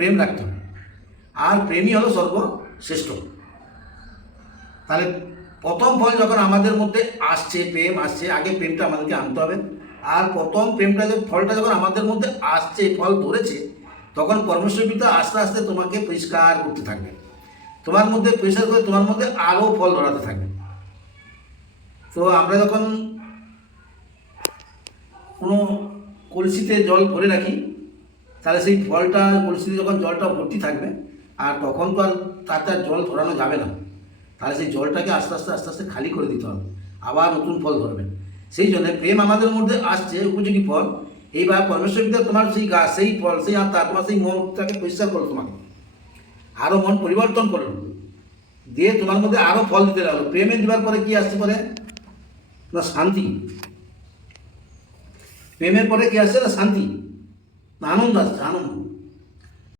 প্রেম রাখতে হবে, আর প্রেমই হলো সর্বশ্রেষ্ঠ। তাহলে প্রথম ফল যখন আমাদের মধ্যে আসছে, প্রেম আসছে, আগে প্রেমটা আমাদেরকে আনতে হবে। আর প্রথম প্রেমটা ফলটা যখন আমাদের মধ্যে আসছে, ফল ধরেছে, তখন পরমেশ্বর পিতা আস্তে আস্তে তোমাকে পরিষ্কার করতে থাকবে, তোমার মধ্যে পরিষ্কার করে তোমার মধ্যে আরও ফল ধরাতে থাকবে। তো আমরা যখন কোনো কলসিতে জল ভরে রাখি, তাহলে সেই ফলটা কলসিতে যখন জলটা ভর্তি থাকবে, আর তখন তো আর তার জল ধরানো যাবে না, তাহলে সেই জলটাকে আস্তে আস্তে আস্তে আস্তে খালি করে দিতে হবে, আবার নতুন ফল ধরবে। সেই জন্য প্রেম আমাদের মধ্যে আসছে উপযোগী ফল। এইবার পরমেশ্বর পিতা তোমার সেই গাছ, সেই ফল, সেই আত্মা, তোমার সেই মনটাকে পরিষ্কার করলো, তোমাকে আরও মন পরিবর্তন করলো, দিয়ে তোমার মধ্যে আরও ফল দিতে লাগলো। প্রেমে দেওয়ার পরে কি আসতে পারে না? শান্তি। প্রেমের পরে কি আসছে না? শান্তি, না আনন্দ আসছে, আনন্দ।